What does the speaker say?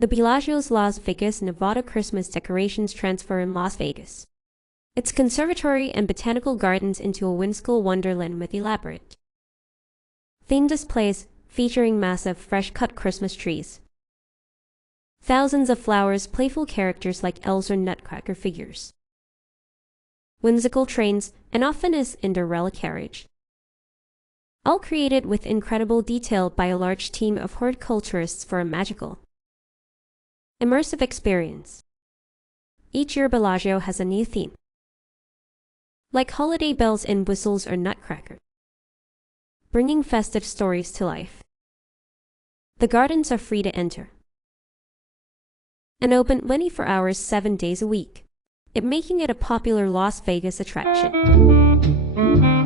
The Bellagio's Las Vegas, Nevada Christmas decorations transfer in Las Vegas. Its conservatory and botanical gardens into a whimsical wonderland with elaborate themed displays featuring massive, fresh-cut Christmas trees, thousands of flowers, playful characters like elves or nutcracker figures, whimsical trains, and often a Cinderella carriage. All created with incredible detail by a large team of horticulturists for a magical, immersive experience. Each year Bellagio has a new theme, like holiday bells and whistles or nutcracker, bringing festive stories to life. The gardens are free to enter and open 24 hours 7 days a week, making it a popular Las Vegas attraction.